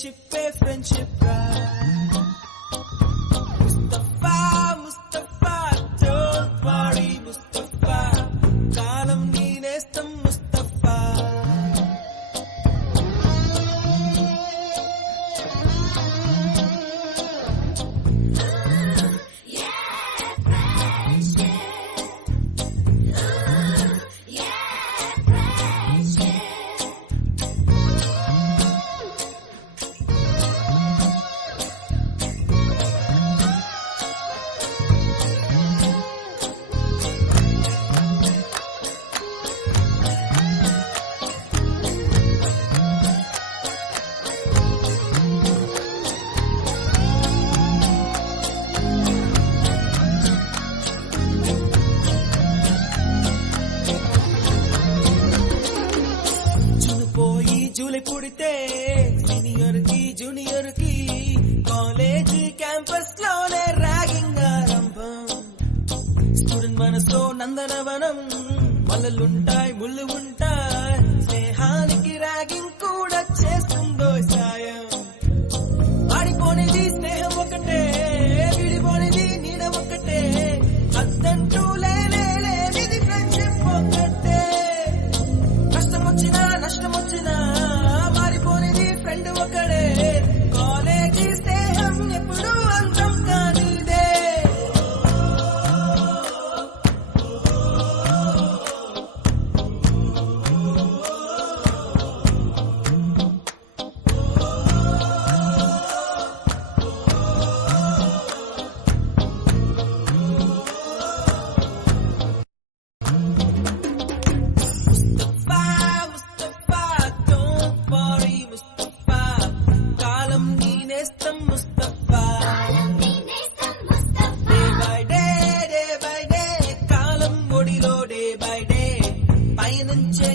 షిప్పే friendship రా Mustafa Mustafa don't worry Mustafa కాలం నీ నేస్తం ముస్తఫా జూలై పుడితే జూనియర్ కి కాలేజ్ క్యాంపస్ లోనే ర్యాగింగ్ ఆరంభం స్టూడెంట్ మనసులో నందనవనం మల్లలుంటాయి ముళ్ళు ఉంటాయి స్నేహానికి ర్యాగింగ్ కూడా చేస్తుందో సాయం ఆడిపోనిది స్నేహం ఒకటే విడిపోనిది నీడ ఒకటే అద్దంటూ లేనిది ఫ్రెండ్షిప్ ఒకటే కష్టం వచ్చినా నష్టం వచ్చినా మారిపోనిది ఫ్రెండ్ ఒకడే కాలేజీ స్నేహం ఎప్పుడు అంతం కానిదే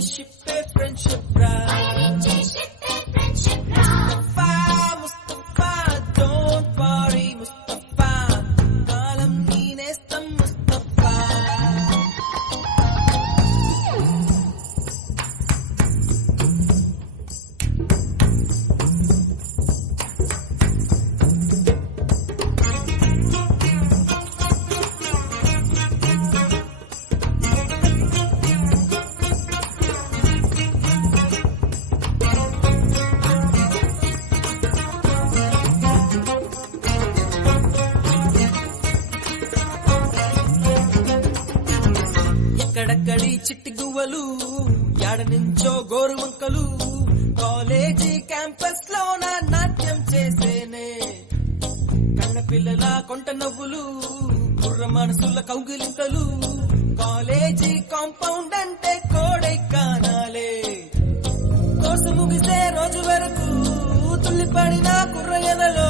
షిప్పే ఫ్రెండ్షిప్ రా ముస్తఫా ముస్తఫా డోంట్ వరీ ముస్తఫా కాలం నీ నేస్తం ముస్తఫా ఎక్కడక్కడి చిట్టి గువ్వలు యాడ నుంచో గోరు వంకలు కాలేజీ క్యాంపస్ లోన నాట్యం చేసేనే కన్న పిల్లల కొంట నవ్వులు కుర్ర మనసుల కౌగిలింతలు కాలేజీ కాంపౌండ్ అంటే కోడై కానాలే కోర్సు ముగిసే రోజు వరకు తుల్లిపడిన కుర్ర ఎదలో